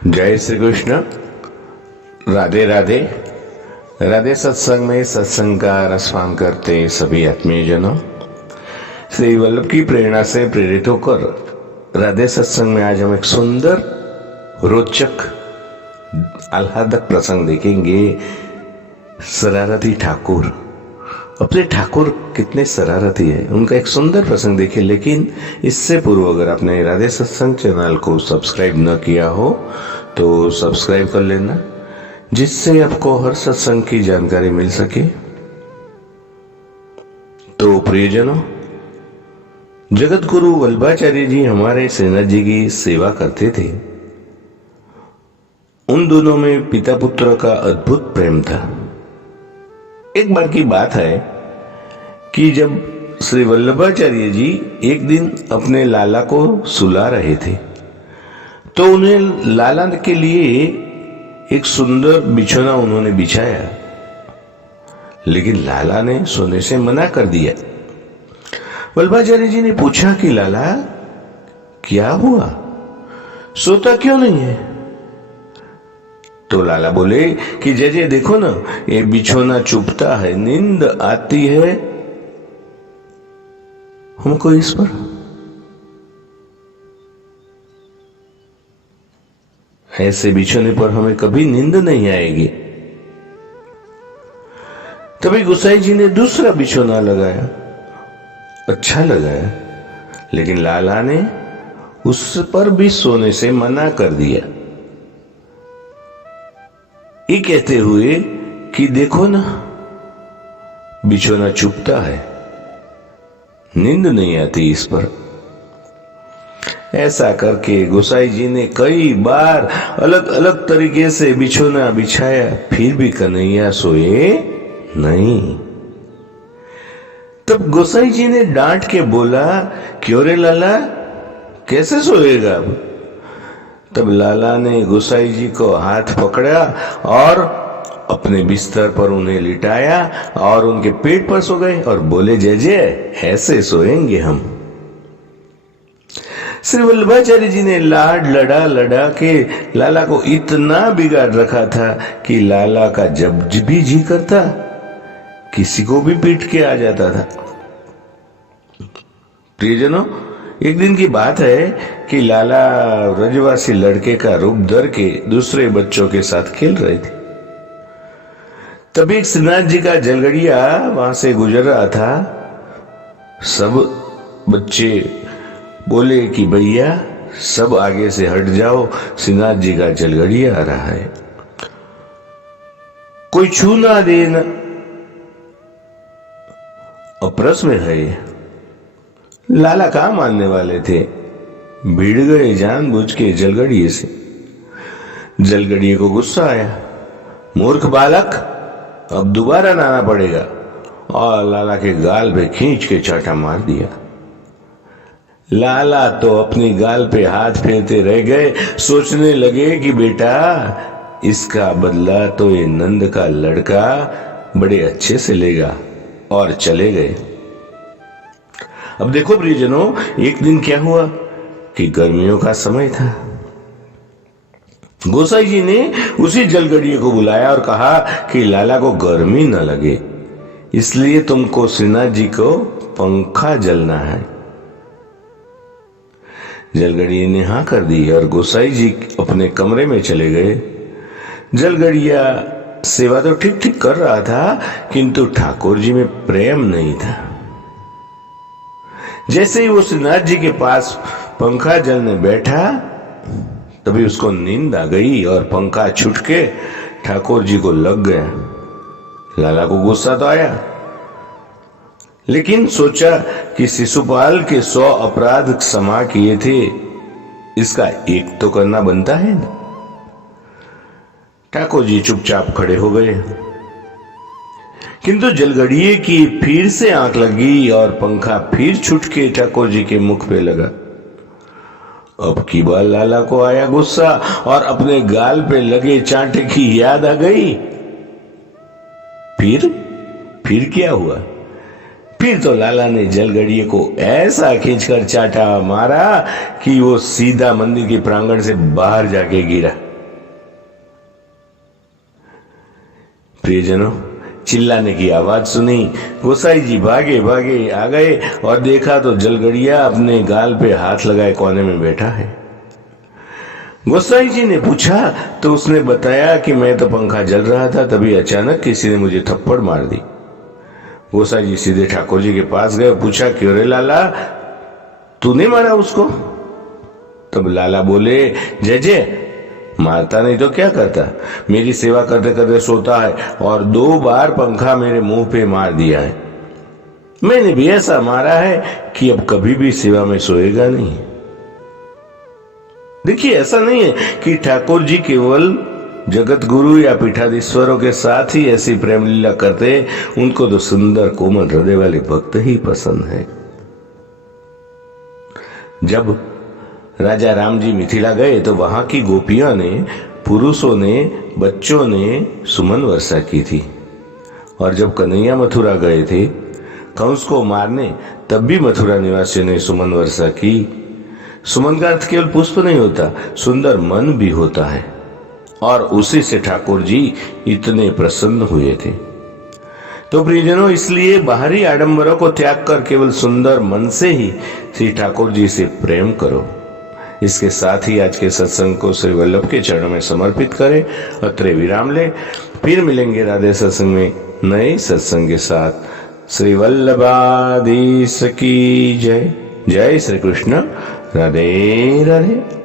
जय श्री कृष्ण। राधे राधे। राधे सत्संग में सत्संग का रसपान करते सभी आत्मीयजनों, श्री वल्लभ की प्रेरणा से प्रेरित होकर राधे सत्संग में आज हम एक सुंदर रोचक आह्लादक प्रसंग देखेंगे। शरारती ठाकुर। अपने ठाकुर कितने शरारती है, उनका एक सुंदर प्रसंग देखिए। लेकिन इससे पूर्व अगर आपने राधे सत्संग चैनल को सब्सक्राइब न किया हो तो सब्सक्राइब कर लेना, जिससे आपको हर सत्संग की जानकारी मिल सके। तो प्रियजनों, जगत गुरु वल्लभाचार्य जी हमारे श्रीनाथ जी की सेवा करते थे। उन दोनों में पिता पुत्र का अद्भुत प्रेम था। एक बार की बात है कि जब श्री वल्लभाचार्य जी एक दिन अपने लाला को सुला रहे थे तो उन्हें लाला के लिए एक सुंदर बिछोना उन्होंने बिछाया, लेकिन लाला ने सोने से मना कर दिया। वल्लभाचार्य जी ने पूछा कि लाला क्या हुआ, सोता क्यों नहीं है? तो लाला बोले कि जजे देखो ना, ये बिछोना चुभता है, नींद आती है हमको इस पर। ऐसे बिछोने पर हमें कभी नींद नहीं आएगी। तभी गोसाई जी ने दूसरा बिछोना लगाया, अच्छा लगाया, लेकिन लाला ने उस पर भी सोने से मना कर दिया, ये कहते हुए कि देखो ना, बिछोना चुभता है, नींद नहीं आती इस पर। ऐसा करके गोसाई जी ने कई बार अलग अलग तरीके से बिछोना बिछाया, फिर भी कन्हैया सोए नहीं। तब गोसाई जी ने डांट के बोला, क्यों रे लाला, कैसे सोएगा अब? तब लाला ने गोसाई जी को हाथ पकड़ा और अपने बिस्तर पर उन्हें लिटाया और उनके पेट पर सो गए और बोले, जय जय, ऐसे सोएंगे हम। श्री वल्लभाचार्य जी ने लाड लड़ा लड़ा के लाला को इतना बिगाड़ रखा था कि लाला का जब भी जी करता किसी को भी पीट के आ जाता था। प्रियजनों, एक दिन की बात है कि लाला ब्रजवासी लड़के का रूप धर के दूसरे बच्चों के साथ खेल रहे थे। तभी एक श्रीनाथ जी का जलगड़िया वहां से गुजर रहा था। सब बच्चे बोले कि भैया सब आगे से हट जाओ, श्रीनाथ जी का जलगड़िया आ रहा है, कोई छू ना देना। अप्रस में है। लाला कहां मानने वाले थे, भीड़ गए जानबूझ के जलगड़िए से। जलगड़िए को गुस्सा आया, मूर्ख बालक, अब दोबारा नहाना पड़ेगा, और लाला के गाल पे खींच के चाटा मार दिया। लाला तो अपनी गाल पे हाथ फेरते रह गए, सोचने लगे कि बेटा इसका बदला तो ये नंद का लड़का बड़े अच्छे से लेगा, और चले गए। अब देखो प्रियजनों, एक दिन क्या हुआ कि गर्मियों का समय था। गोसाई जी ने उसी जलगड़िए को बुलाया और कहा कि लाला को गर्मी न लगे, इसलिए तुमको श्रीनाथ जी को पंखा जलना है। जलगड़िए ने हाँ कर दी और गोसाई जी अपने कमरे में चले गए। जलगड़िया सेवा तो ठीक ठीक कर रहा था, किंतु ठाकुर जी में प्रेम नहीं था। जैसे ही वो श्रीनाथ जी के पास पंखा जलने बैठा, तभी उसको नींद आ गई और पंखा छूट के ठाकुर जी को लग गया। लाला को गुस्सा तो आया, लेकिन सोचा कि शिशुपाल के 100 अपराध क्षमा किए थे, इसका एक तो करना बनता है ना। ठाकुर जी चुपचाप खड़े हो गए, किंतु जलगड़िए की फिर से आंख लगी और पंखा फिर छूट के ठाकुर जी के मुख पे लगा। अब की बार लाला को आया गुस्सा और अपने गाल पे लगे चांटे की याद आ गई। फिर क्या हुआ? फिर तो लाला ने जलगड़िए को ऐसा खींचकर चाटा मारा कि वो सीधा मंदिर के प्रांगण से बाहर जाके गिरा। प्रियजनों, चिल्लाने की आवाज सुनी। गोसाई जी भागे भागे आ गए और देखा तो जलगड़िया अपने गाल पे हाथ लगाए कोने में बैठा है। गोसाई जी ने पूछा तो उसने बताया कि मैं तो पंखा जल रहा था, तभी अचानक किसी ने मुझे थप्पड़ मार दी। गोसाई जी सीधे ठाकुर जी के पास गए, पूछा क्यों रे लाला, तूने मारा उसको? तब लाला बोले, जय जय, मारता नहीं तो क्या करता, मेरी सेवा करते करते सोता है और 2 बार पंखा मेरे मुंह पे मार दिया है। मैंने भी ऐसा मारा है कि अब कभी भी सेवा में सोएगा नहीं। देखिए, ऐसा नहीं है कि ठाकुर जी केवल जगत गुरु या पीठाधीश्वरों के साथ ही ऐसी प्रेम लीला करते, उनको तो सुंदर कोमल हृदय वाले भक्त ही पसंद है। जब राजा राम जी मिथिला गए तो वहां की गोपियों ने, पुरुषों ने, बच्चों ने सुमन वर्षा की थी। और जब कन्हैया मथुरा गए थे कंस को मारने, तब भी मथुरा निवासियों ने सुमन वर्षा की। सुमन का अर्थ केवल पुष्प नहीं होता, सुंदर मन भी होता है, और उसी से ठाकुर जी इतने प्रसन्न हुए थे। तो प्रियजनों, इसलिए बाहरी आडंबरों को त्याग कर केवल सुंदर मन से ही श्री ठाकुर जी से प्रेम करो। इसके साथ ही आज के सत्संग को श्री वल्लभ के चरणों में समर्पित करें, अत्रे विराम ले। फिर मिलेंगे राधे सत्संग में नए सत्संग के साथ। श्री वल्लभाधीश की जय। जय श्री कृष्ण। राधे राधे।